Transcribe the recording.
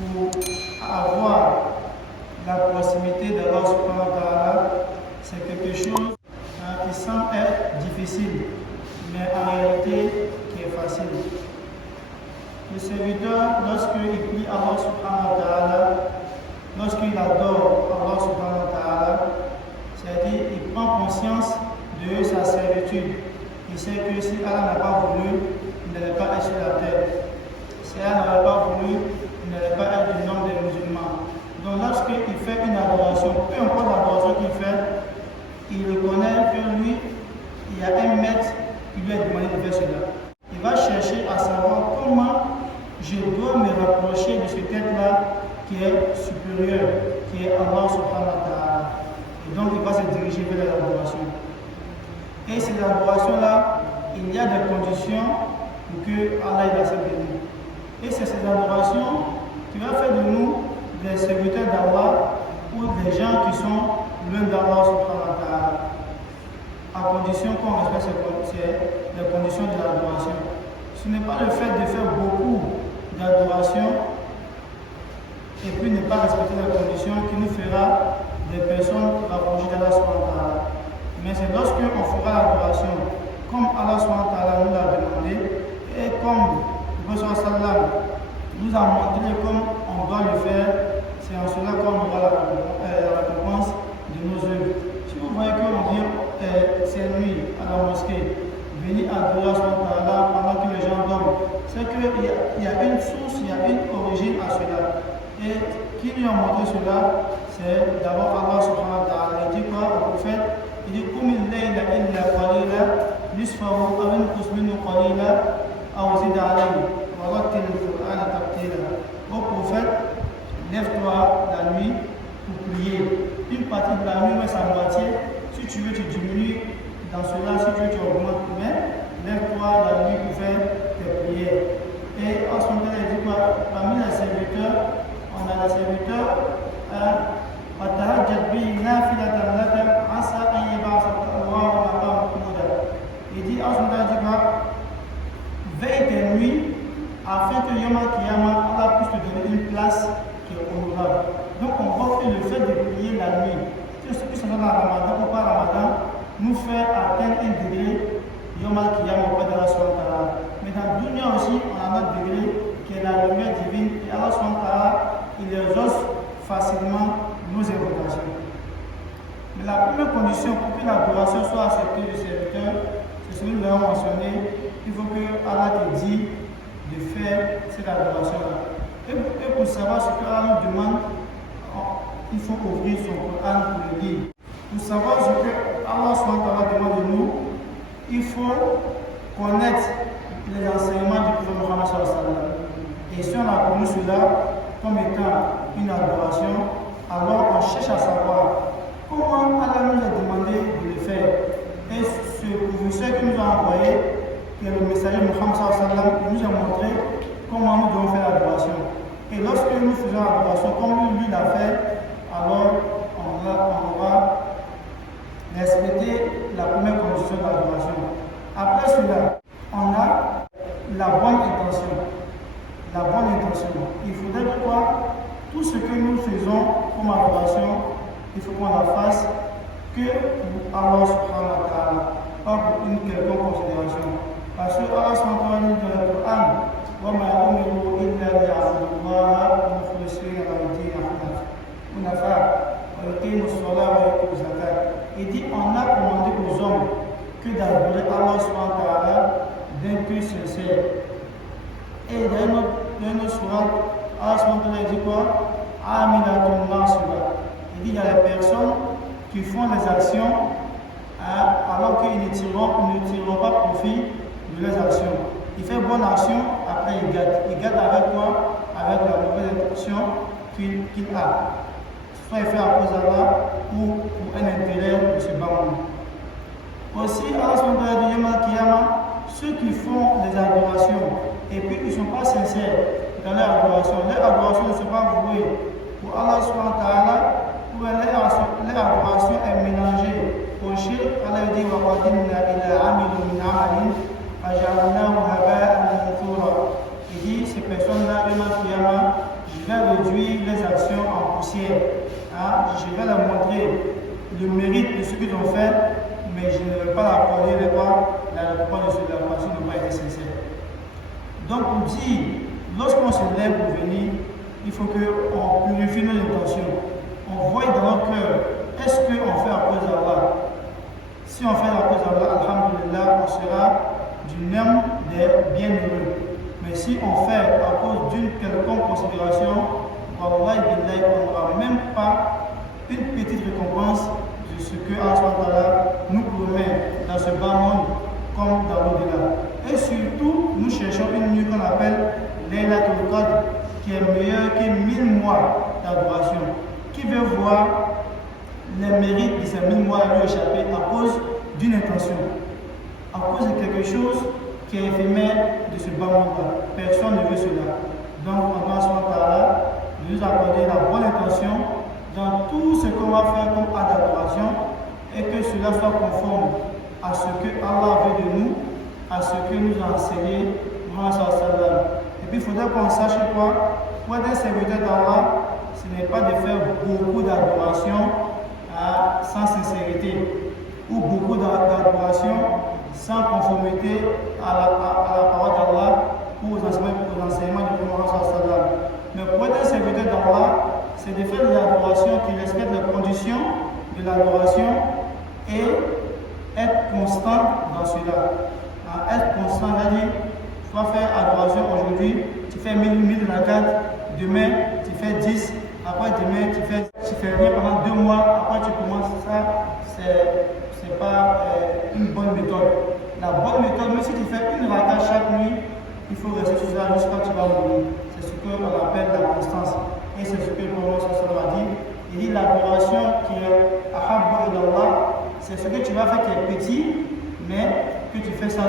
pour avoir la proximité d'Allah subhanahu wa ta'ala, c'est quelque chose qui semble être difficile, mais en réalité qui est facile. Le serviteur, lorsqu'il prie Allah subhanahu wa ta'ala, lorsqu'il adore Allah subhanahu wa ta'ala, c'est-à-dire il prend conscience de sa servitude. Il sait que si Allah n'a pas voulu, il n'allait pas être sur la terre. Si Allah n'avait pas voulu, il n'allait pas être du nombre des musulmans. Donc lorsqu'il fait une adoration, peu importe l'adoration qu'il fait, il reconnaît que lui, il y a un maître qui lui a demandé de faire cela. Il va chercher à savoir comment je dois me rapprocher de ce tête-là qui est supérieur, qui est Allah subhanahu wa ta'ala. Et donc il va se diriger vers l'adoration. Et ces adorations-là, il y a des conditions pour que Allah accepte de nous. Et c'est ces adorations qui vont faire de nous des serviteurs d'Allah ou des gens qui sont loin d'Allah subhanahu wa ta'ala. À condition qu'on respecte les conditions de l'adoration. Ce n'est pas le fait de faire beaucoup d'adoration et puis ne pas respecter les conditions qui nous fera des personnes rapprochées d'Allah subhanahu wa ta'ala. Mais c'est lorsqu'on fera l'adoration comme Allah subhanahu wa ta'ala nous l'a demandé et comme le Prophète sallam nous a montré comme on doit le faire, c'est en cela qu'on aura la récompense de nos œuvres. Si vous voyez qu'on vient cette nuit à la mosquée, venir adorer Allah subhanahu wa ta'ala pendant que les gens dorment, c'est qu'il y a une source, il y a une origine à cela. Et qui nous a montré cela, c'est d'abord Allah subhanahu wa ta'ala. Il dit quoi au prophète? Il dit قُمِ اللَّيْلَ إِلَّا قَلِيلًا نِصْفَهُ أَوِ انقُصْ مِنْهُ قَلِيلًا أَوْ زِدْ عَلَيْهِ وَرَتِّلِ الْقُرْآنَ تَرْتِيلًا. Ô prophète, lève-toi la nuit pour prier. Une partie de la nuit, ouais, sa moitié. Si tu veux, tu diminues dans cela. Si tu veux, tu augmentes. Mais lève-toi la nuit pour faire tes prières. Et en ce moment, il dit quoi? Parmi les serviteurs, on a les serviteurs il dit en ce moment, il dit quoi? Veille tes nuits afin que Yom Al-Qiyamah Allah puisse te donner une place qui est honorable. Donc on voit que le fait de prier la nuit, que ce qui sont dans le Ramadan ou pas Ramadan, nous fait atteindre un degré Yom Al-Qiyamah auprès de Allah subhanahu wa ta'ala. Mais dans le dunya aussi, on a un autre degré qui est la lumière divine et Allah subhanahu wa ta'ala, il exauce facilement nos invocations. Mais la première condition pour que l'adoration soit acceptée du serviteur, c'est ce que nous avons mentionné, il faut que Allah te dise de faire cette adoration-là. Et pour savoir ce que Allah nous demande, il faut ouvrir son Coran pour le lire. Pour savoir ce que Allah subhanahu wa ta'ala demande de nous, il faut connaître les enseignements du prophète Muhammad sallallahu alayhi wa sallam. Et si on a connu cela comme étant une adoration, alors on cherche à savoir comment Allah nous a demandé de le faire. Et ce professeur qui nous a envoyé, qui est le messager Muhammad sallallahu alayhi wa sallam, qui nous a montré comment nous devons faire l'adoration. Et lorsque nous faisons l'adoration comme lui l'a fait, alors on va respecter la première condition de l'adoration. Après cela, on a la bonne intention. La bonne intention. Il faudrait que quoi? Tout ce que nous faisons comme adoration, il faut qu'on la fasse que pour Allah subhanahu wa ta'ala, pas pour une quelconque considération. Parce que Allah subhanahu wa ta'ala dit dans le Coran, وَمَا أُمِرُوا إِلَّا لِيَعْبُدُوا اللَّهَ مُخْلِصِينَ لَهُ الدِّينَ حُنَفَاءَ وَيُقِيمُوا الصَّلَاةَ وَيُؤْتُوا الزَّكَاةَ. Il dit on a commandé aux hommes que d'adorer Allah subhanahu wa ta'ala d'un cœur sincère. Et dans notre sourate, Allah subhanahu wa ta'ala dit quoi? Amilatun nasiba. Il dit il y a des personnes qui font des actions alors qu'ils ne tireront pas profit de leurs actions. Il fait bonne action, après il gâte. Il gâte avec quoi? Avec la mauvaise intention qu'il a. Soit il fait à cause d'Allah ou pour un intérêt de ce bas monde. Aussi, Allah subhanahu wa ta'ala dit Yom Al-Qiyamah, ceux qui font des adorations et puis ils ne sont pas sincères dans leur adoration ne sont pas vouées pour Allah subhanahu wa ta'ala, ou leur adoration est mélangée au shirk. Allah dit wa qadimna ila amilin min amalin faj'alnahu haba'an manthura. Il dit ces personnes-là, Yom Al-Qiyamah, je vais sincère. Je vais leur montrer le mérite de ce qu'ils ont fait, mais je ne vais pas l'accorder la récompense de leur passion ne va être sincère. Donc on dit, lorsqu'on se lève pour venir, il faut qu'on purifie nos intentions. On voit dans notre cœur, est-ce qu'on fait à cause d'Allah? Si on fait à cause d'Allah, alhamdulillah, on sera du nombre des bienheureux. Mais si on fait à cause d'une quelconque considération, wallahi billahi, on n'aura même pas une petite récompense de ce que Allah nous promet dans ce bas monde comme dans l'au-delà. Et surtout, nous cherchons une nuit qu'on appelle Laylatul Qadr, qui est meilleure que 1000 mois d'adoration. Qui veut voir les mérites de ces 1000 mois à lui échapper à cause d'une intention, à cause de quelque chose qui est éphémère de ce bas monde-là? Personne ne veut cela. Donc, on doit nous accorder la bonne intention dans tout ce qu'on va faire comme acte d'adoration et que cela soit conforme à ce que Allah veut de nous, à ce que nous a enseigné Muhammad sallallahu alayhi wa sallam. Et puis il faudrait qu'on sache quoi, pour être un serviteur d'Allah, ce n'est pas de faire beaucoup d'adoration sans sincérité ou beaucoup d'adoration sans conformité à la parole d'Allah ou aux enseignements du Muhammad sallallahu alayhi wa sallam. Mais pour être un serviteur d'Allah, c'est de faire des adorations qui respectent les conditions de l'adoration et être constant dans cela. Être constant, c'est-à-dire, tu vas faire adoration aujourd'hui, tu fais 1000 rakat, demain tu fais 10, après demain tu fais rien pendant 2 mois, après tu commences ça, c'est pas une bonne méthode. La bonne méthode, même si tu fais une rakat chaque nuit, il faut rester sur ça jusqu'à ce que tu vas mourir. C'est ce qu'on appelle la constance. Et c'est ce que le Prophète a dit. Il dit l'adoration qui est ahabbu ilallah, c'est ce que tu vas faire qui est petit, mais que tu fais ça